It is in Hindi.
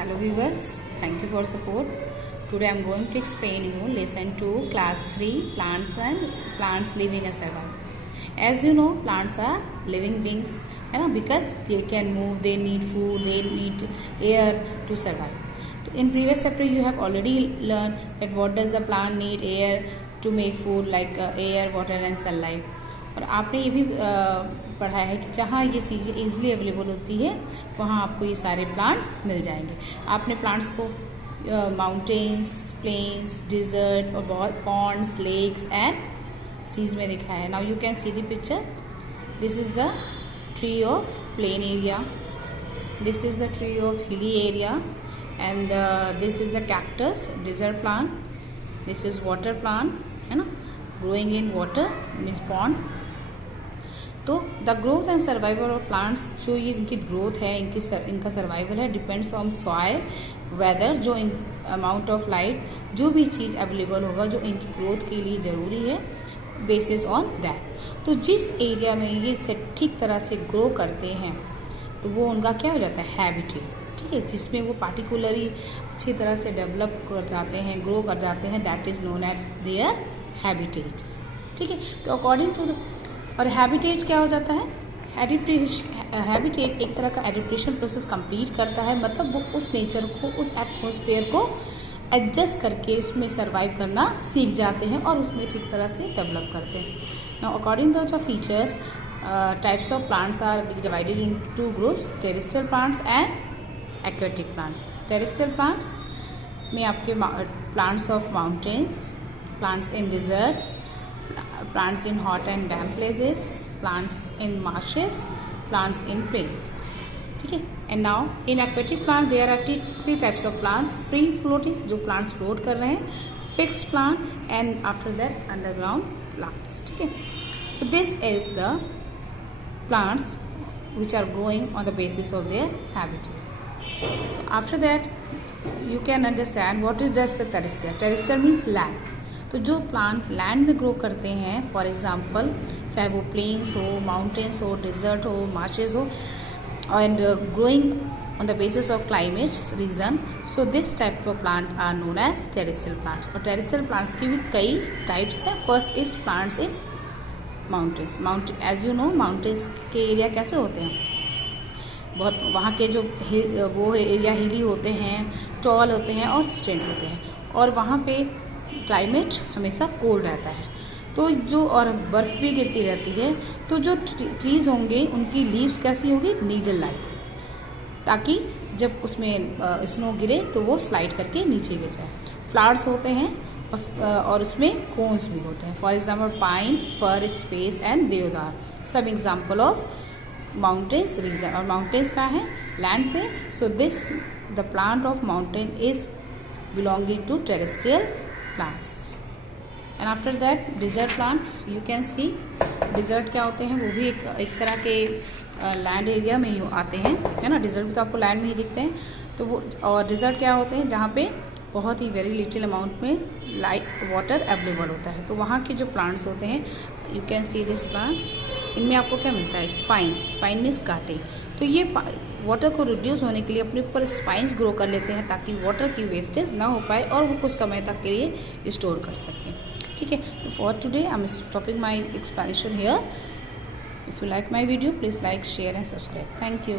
Hello viewers, thank you for support. Today I am going to explain you lesson 2 class 3 plants living and survive. As you know, plants are living beings, because they can move, they need food, they need air to survive. In previous chapter you have already learned that what does the plant need, air to make food, like air, water and sunlight. और आपने ये भी पढ़ा है कि जहाँ ये चीज़ें ईजिली अवेलेबल होती है वहाँ आपको ये सारे प्लांट्स मिल जाएंगे. आपने प्लांट्स को माउंटेन्स, प्लेन्स, डिज़र्ट और बहुत पॉन्ड्स, लेक्स एंड सीज में दिखाया है. Now you can see the picture. This is the tree of plain area, this is the tree of hilly area and this is the cactus desert plant, this is water plant, है ना, growing in water means pond. तो the growth and survival of plants, जो ये इनकी ग्रोथ है, इनका सर्वाइवल है, डिपेंड्स ऑन सॉइल, वेदर, जो अमाउंट ऑफ लाइट, जो भी चीज़ अवेलेबल होगा जो इनकी ग्रोथ के लिए ज़रूरी है, बेसिस ऑन दैट. तो जिस एरिया में ये ठीक तरह से ग्रो करते हैं तो वो उनका क्या हो जाता है, हैबिटेट. ठीक है, जिसमें वो पार्टिकुलरली अच्छी तरह से डेवलप कर जाते हैं, ग्रो कर जाते हैं, that is known as their habitats. ठीक है, तो अकॉर्डिंग टू और हैबिटेट क्या हो जाता है, हैबिटेट एक तरह का एडिप्टेशन प्रोसेस कंप्लीट करता है. मतलब वो उस नेचर को, उस एटमॉस्फेयर को एडजस्ट करके उसमें सर्वाइव करना सीख जाते हैं और उसमें ठीक तरह से डेवलप करते हैं. Now according to the features, types of plants are divided into groups, terrestrial plants and aquatic plants. Terrestrial plants में आपके plants of mountains, plants in desert, plants in hot and damp places, plants in marshes, plants in plains. ठीक है. And now in aquatic plant there are three types of plants: free floating, जो plants float कर रहे हैं, fixed plant, and after that underground plants. ठीक है. So this is the plants which are growing on the basis of their habitat. After that you can understand what is the terrestrial. Terrestrial means land. तो जो प्लांट लैंड में ग्रो करते हैं, फॉर एग्जांपल चाहे वो प्लेन्स हो, माउंटेन्स हो, डिजर्ट हो, मार्शेज हो, and growing on the basis of climates region, so this type of plant are known as terrestrial plants. और टेरेस्ट्रियल प्लांट्स की भी कई टाइप्स हैं. First is plants in mountains. As you know, mountains के एरिया कैसे होते हैं, बहुत वहाँ के जो वो एरिया हिली होते हैं, टॉल होते हैं और स्ट्रेंट होते हैं, और वहाँ पे क्लाइमेट हमेशा कोल्ड रहता है. तो जो और बर्फ़ भी गिरती रहती है, तो जो ट्रीज़ होंगे उनकी लीव्स कैसी होगी, नीडल लाइक, ताकि जब उसमें स्नो गिरे तो वो स्लाइड करके नीचे गिर जाए. फ्लावर्स होते हैं और उसमें कोन्स भी होते हैं. For example pine, fir, space and देवदार, सब एग्जांपल ऑफ माउंटेन्स रीजन. और माउंटेन्स कहाँ है, लैंड पे. So this the plant of mountain is belonging to terrestrial plants. And after that desert plant, you can see desert क्या होते हैं, वो भी एक तरह के लैंड एरिया में ही आते हैं, है ना. डिज़र्ट भी तो आपको लैंड में ही दिखते हैं. तो वो और डिज़र्ट क्या होते हैं, जहाँ पे बहुत ही वेरी लिटिल अमाउंट में लाइट वाटर अवेलेबल होता है. तो वहाँ के जो प्लांट्स होते हैं, you can see this plant, इनमें आपको क्या मिलता है, स्पाइन मीन्स कांटे. तो ये वाटर को रिड्यूस होने के लिए अपने ऊपर स्पाइंस ग्रो कर लेते हैं ताकि वाटर की वेस्टेज ना हो पाए और वो कुछ समय तक के लिए स्टोर कर सकें. ठीक है. तो for today I am stopping my explanation here. If you like my video, please like, share and subscribe. Thank you.